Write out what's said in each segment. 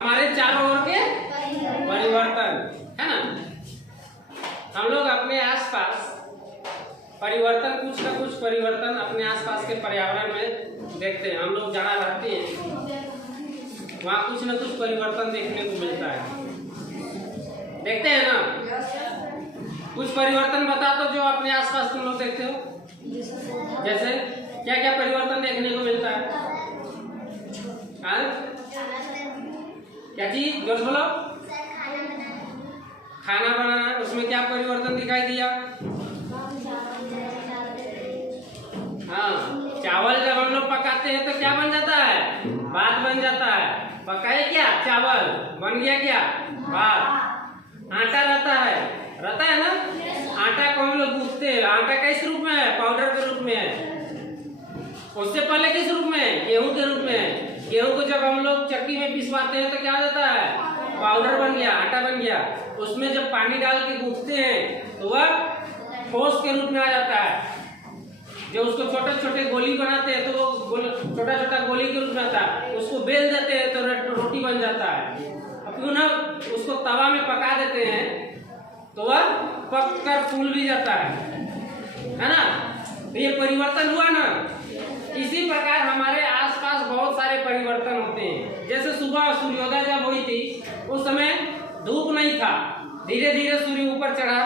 हमारे चारों ओर के परिवर्तन है ना। हम लोग अपने आसपास परिवर्तन, कुछ ना कुछ परिवर्तन अपने आसपास के पर्यावरण में देखते हैं। हम लोग जहाँ रहते हैं वहाँ कुछ ना कुछ परिवर्तन देखने को मिलता है, देखते हैं ना। कुछ परिवर्तन बता दो जो अपने आसपास तुम लोग देखते हो। जैसे क्या क्या परिवर्तन देखने को मिलता है? क्या चीज? जोर बोलो। खाना बनाना, उसमें क्या परिवर्तन दिखाई दिया? हाँ, चावल जब हम लोग पकाते हैं तो क्या बन जाता है? भात बन जाता है। पकाए क्या? चावल बन गया क्या? भात। आटा रहता है ना। आटा को हम लोग गूंथते हैं। आटा किस रूप में है? पाउडर के रूप में है। उससे पहले किस रूप में है? गेहूं के रूप में है। गेहूं को जब हम लोग चक्की में पिसवाते हैं तो क्या हो जाता है? पाउडर बन गया, आटा बन गया। उसमें जब पानी डाल के गूंथते हैं तो वह ठोस के रूप में आ जाता है। जो उसको छोटे छोटे गोली बनाते हैं तो वो छोटा छोटा गोली के रूप में आता है। उसको बेल देते हैं तो रोटी बन जाता है। पुनः उसको तवा में पका देते हैं तो वह पक कर फूल भी जाता है ना। तो ये परिवर्तन हुआ ना। इसी प्रकार हमारे आसपास बहुत सारे परिवर्तन होते हैं। जैसे सुबह सूर्योदय जब हुई थी उस समय धूप नहीं था, धीरे धीरे सूर्य ऊपर चढ़ा,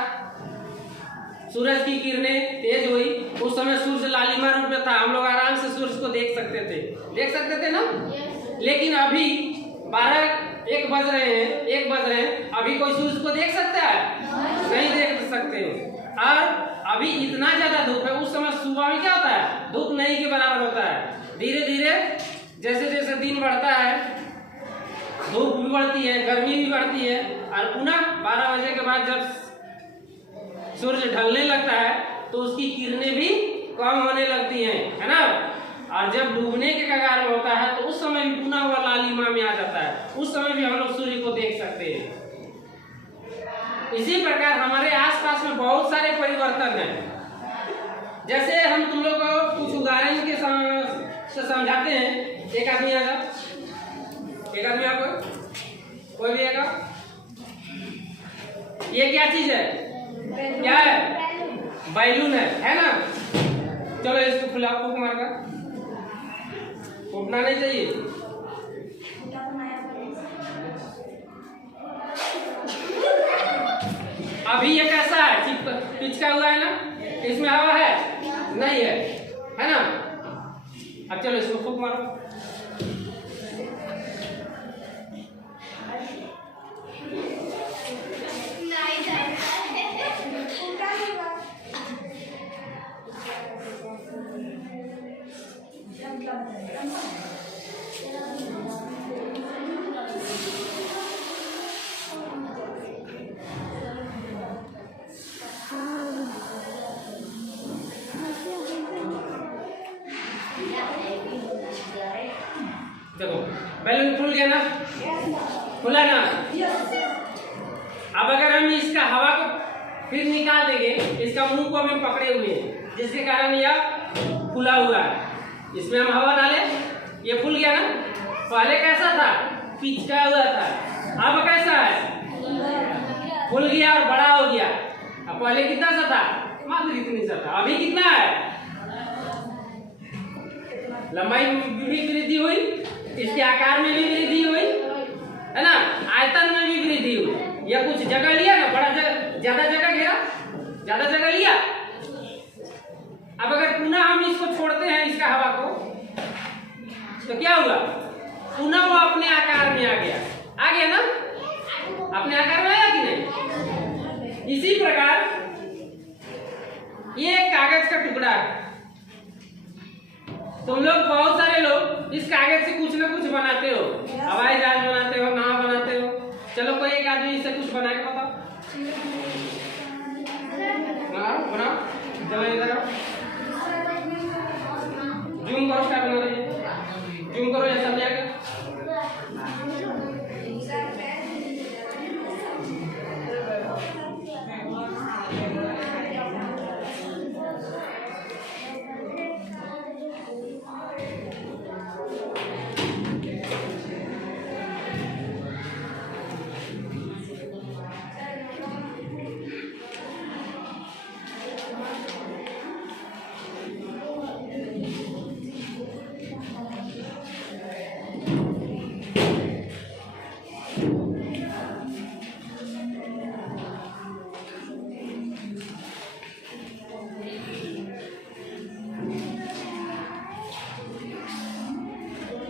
सूरज की किरणें तेज हुई। उस समय सूर्य लालिमा रूप में था, हम लोग आराम से सूर्य को देख सकते थे ना। लेकिन अभी 1 बज रहे हैं, अभी कोई सूर्य को देख सकता है? नहीं देख सकते। और अभी इतना ज्यादा धूप है। उस समय सुबह में क्या होता है? धूप नहीं के बराबर होता है। धीरे धीरे जैसे जैसे दिन बढ़ता है धूप भी बढ़ती है, गर्मी भी बढ़ती है। और पुनः 12 बजे के बाद जब सूर्य ढलने लगता है तो उसकी किरणें भी कम होने लगती हैं, है ना। और जब डूबने के कगार में होता है तो उस समय भी पुनः वह लालिमा में आ जाता है। उस समय भी हम लोग सूर्य को देख सकते हैं। इसी प्रकार हमारे आसपास में बहुत सारे परिवर्तन हैं। जैसे हम तुम लोग को कुछ उदाहरण के से समझाते हैं। एक आदमी आएगा, कोई भी आएगा। ये क्या चीज है? क्या है? बैलून है ना। चलो इसको फुलाओ, फूंक मार कर। फूटना नहीं चाहिए। अभी ये कैसा है? पिचका हुआ है ना, इसमें हवा है? नहीं है ना। अब चलो इसको फूंक मारो। देखो बैलून फूल गया ना, खुला ना। अब अगर हम इसका हवा को फिर निकाल देंगे, इसका मुंह को हम पकड़े हुए हैं जिसके कारण यह खुला हुआ है। इसमें हम हवा डाले, ये फूल गया ना। पहले कैसा था? पिचका हुआ था। अब कैसा है? फूल गया और बड़ा हो गया। अब पहले कितना सा था? मात्र इतनी सा था। अभी कितना है? लंबाई में भी वृद्धि हुई, इसके आकार में भी वृद्धि हुई, है ना। आयतन में भी वृद्धि हुई। यह कुछ जगह लिया ना, ज्यादा जगह घेरा, ज्यादा जगह लिया। अब अगर पुनः हम इसको छोड़ते हैं, इसका हवा को, तो क्या हुआ? पुनः वो अपने आकार में आ गया ना। अपने आकार में आया कि नहीं? इसी प्रकार ये कागज का टुकड़ा है। तुम लोग बहुत सारे लोग इस कागज से कुछ ना कुछ बनाते हो। हवाई जहाज बनाते हो, नाव बनाते हो। चलो कोई एक आदमी इससे कुछ बना के बताओ। बनाओ। चलो इधर आओ। जूम करो, क्या बना रही है? जूम करो, ऐसा नहीं आएगा।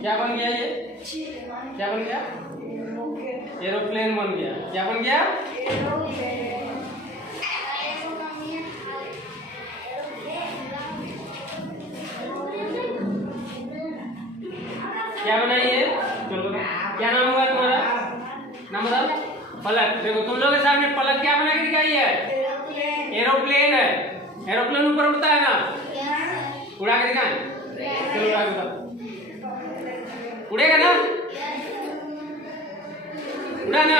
क्या बन गया ये? क्या बन गया? एरोप्लेन बन गया। क्या बन गया? क्या बना ये? चलो क्या नाम हुआ तुम्हारा? नाम बताओ। पलक। देखो तुम लोग के सामने पलक क्या बना के दिखाई है? एरोप्लेन है। एरोप्लेन ऊपर उड़ता है ना? उड़ा के दिखाएं। चलो उड़ा के बताओ। उड़ेगा ना? उड़ा ना?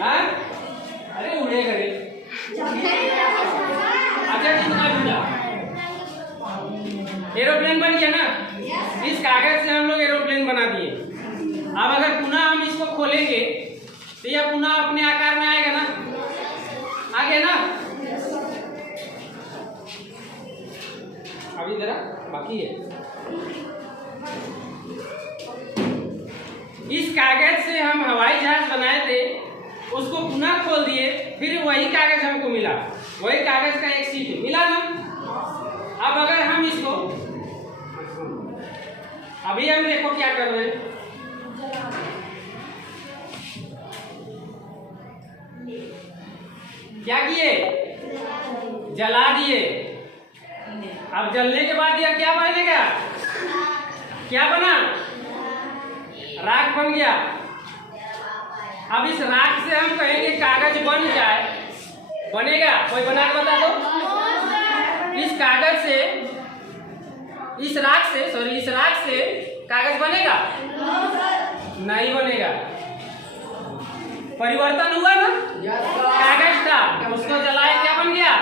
हाँ? अरे उड़ेगा रे। अच्छा एरोप्लेन बन गया ना? इस कागज से हम लोग एरोप्लेन बना दिए। अब अगर पुनः हम इसको खोलेंगे तो यह पुनः अपने आकार में आएगा ना? आ गया ना? अभी जरा बाकी है। इस कागज से हम हवाई जहाज बनाए थे, उसको पुनः खोल दिए, फिर वही कागज हमको मिला। वही कागज का एक शीट मिला ना? अब अगर हम इसको अभी हम देखो क्या कर रहे हैं। क्या किए? जला दिए। अब जलने के बाद यह क्या बनेगा? क्या बना? राख बन गया। अब इस राख से हम कहेंगे कागज बन जाए, बनेगा? कोई बना के बता दो। इस कागज से, इस राख से कागज बनेगा? नहीं बनेगा। परिवर्तन हुआ ना? कागज था, उसको जलाए क्या बन गया?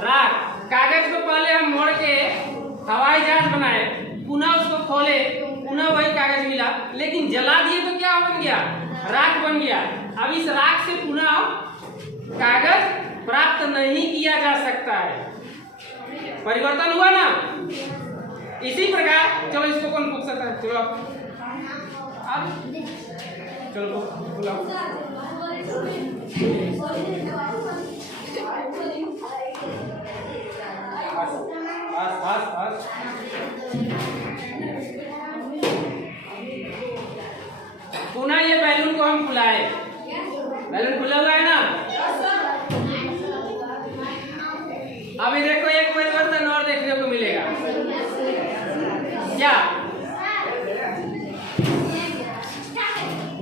राख। कागज को पहले हम मोड़ के हवाई जहाज बनाए, पुनः उसको खोले, पुनः वही कागज मिला, लेकिन जला दिए तो क्या बन गया? राख बन गया। अब इस राख से पुनः कागज प्राप्त नहीं किया जा सकता है। परिवर्तन हुआ ना? इसी प्रकार चलो इसको कौन पूछ सकता है? चलो अब चलो बुलाओ। बस पुनः ये बैलून को हम फुलाए। बैलून खुला हुआ है ना? अभी देखो एक परिवर्तन और देखने को मिलेगा। क्या?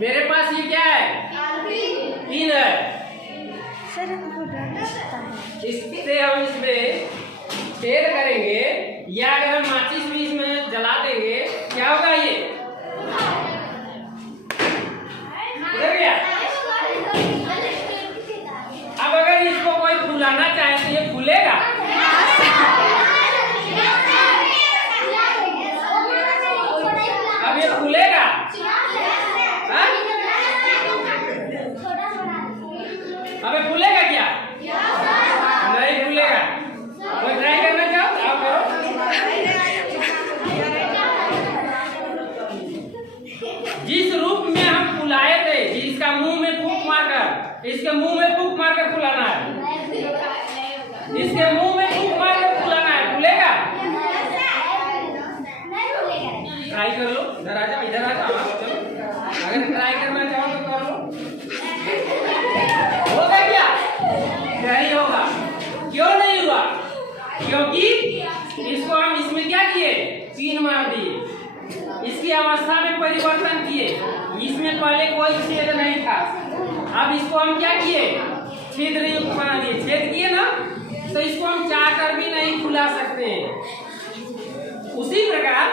मेरे पास ये क्या है? पिन है। इससे हम इसमें छेद करेंगे, या अगर हम माचिस भी इसमें जला देंगे, क्या होगा? ये उधर गया। अब अगर इसको कोई फुलाना चाहे तो ये फूलेगा? अब ये फूलेगा? अबे फूलेगा क्या? नहीं फूलेगा। कोई ट्राई करना चाहो? आप करो। जिस रूप में हम फुलाए थे, जिसका मुंह में फूंक मारकर, इसके मुंह में फूंक मारकर फुलाना है। इसके मुंह में फूंक मारकर फुलाना है। फूलेगा? ट्राई कर लो। इधर आ जाओ, इधर आ जाओ। चलो अगर ट्राई करना चाहो तो कर लो। होगा क्या? नहीं होगा। क्यों नहीं हुआ? क्योंकि इसको हम इसमें क्या किए? पिन मार दिए। इसकी अवस्था में परिवर्तन किए। इसमें पहले कोई छेद नहीं था, अब इसको हम क्या किए? छिद्र युक्त बना दिए। छेद किए ना, तो इसको हम चाहकर भी नहीं खुला सकते हैं। उसी प्रकार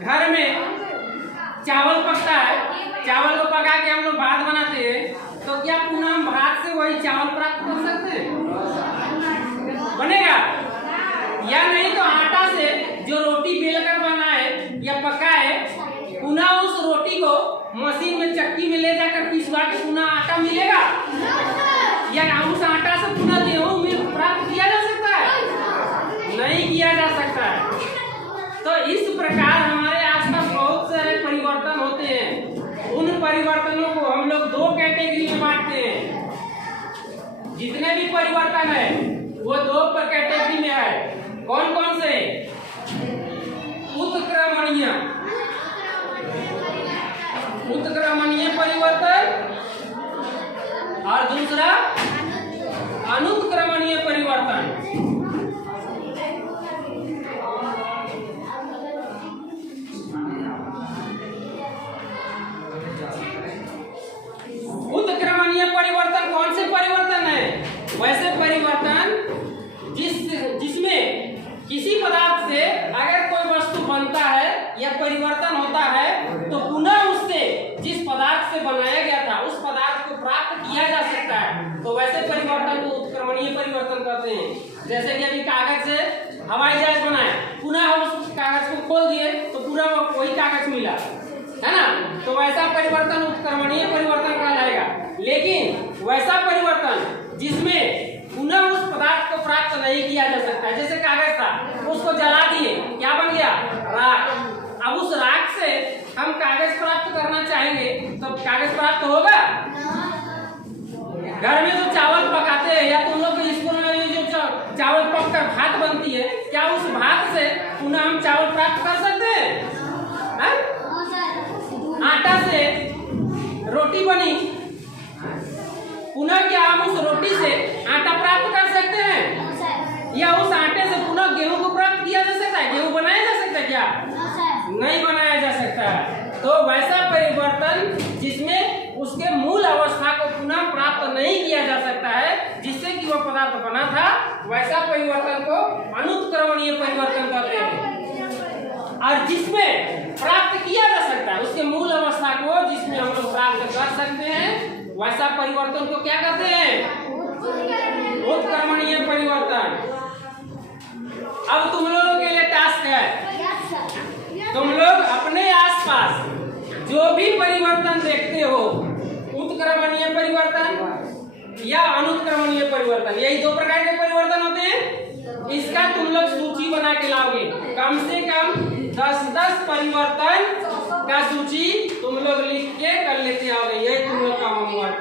घर में चावल पकता है, चावल को पका के हम लोग भात बनाते हैं, तो क्या पुनः हम भात से वही चावल प्राप्त कर सकते हैं? बनेगा? या नहीं तो आटा से जो रोटी बेलकर बनाए या पकाए, पुनः उस रोटी को मशीन में चक्की में ले जाकर पिसवा के पुनः आटा मिलेगा? या उस आटा से पुनः गेहूं में प्राप्त किया जा सकता है? नहीं किया जा सकता है। तो इस प्रकार हमारे आसपास बहुत सारे परिवर्तन होते हैं। उन परिवर्तनों को हम लोग दो कैटेगरी में बांटते हैं। जितने भी परिवर्तन है वो दो कैटेगरी में है। उत्क्रमणीय परिवर्तन और दूसरा अनुत्क्रमणीय परिवर्तन। उत्क्रमणीय परिवर्तन कौन से परिवर्तन है? वैसे परिवर्तन जिसमें किसी पदार्थ से अगर कोई वस्तु बनता है या परिवर्तन होता है तो पुनः उससे जिस पदार्थ से बनाया गया था उस पदार्थ को प्राप्त किया जा सकता है, तो वैसे परिवर्तन को उत्क्रमणीय परिवर्तन कहते हैं। जैसे कि अभी कागज से हवाई जहाज बनाए, पुनः हम उस कागज को खोल दिए तो पूरा वही कागज मिला, है ना, तो वैसा परिवर्तन उत्क्रमणीय परिवर्तन कहलाएगा। लेकिन वैसा परिवर्तन जिसमें पुनः उस पदार्थ को प्राप्त नहीं किया जा सकता, जैसे कागज था उसको जला दिए, क्या बन गया? राख। अब उस राख से हम कागज प्राप्त करना चाहेंगे तो कागज प्राप्त होगा? घर में जो चावल पकाते हैं या तुम लोग के स्कूल में जो चावल पककर भात बनती है, क्या उस भात से पुनः हम चावल प्राप्त कर सकते हैं? आटा से रोटी बनी, पुनः क्या हम उस रोटी से आटा प्राप्त कर सकते हैं? या उस आटे से पुनः गेहूं को प्राप्त किया जा सकता है? गेहूं बनाया जा सकता है क्या? नहीं बनाया जा सकता है। तो वैसा परिवर्तन जिसमें उसके मूल अवस्था को पुनः प्राप्त नहीं किया जा सकता है जिससे कि वह पदार्थ बना था, वैसा परिवर्तन को अनुत्क्रमणीय परिवर्तन कहते हैं। और जिसमें प्राप्त किया जा सकता है उसके मूल अवस्था को जिसमें हम लोग प्राप्त कर सकते हैं, वैसा परिवर्तन को क्या कहते हैं? उत्क्रमणीय परिवर्तन। अब तुम लोगों के लिए टास्क है, तुम लोग अपने आसपास जो भी परिवर्तन देखते हो, उत्क्रमणीय परिवर्तन या अनुत्क्रमणीय परिवर्तन, यही दो प्रकार के परिवर्तन होते हैं, इसका तुम लोग सूची बना के लाओगे। कम से कम 10-10 परिवर्तन का सूची तुम लोग लिख के कर लेते आओगे, यही तुम लोग का होमवर्क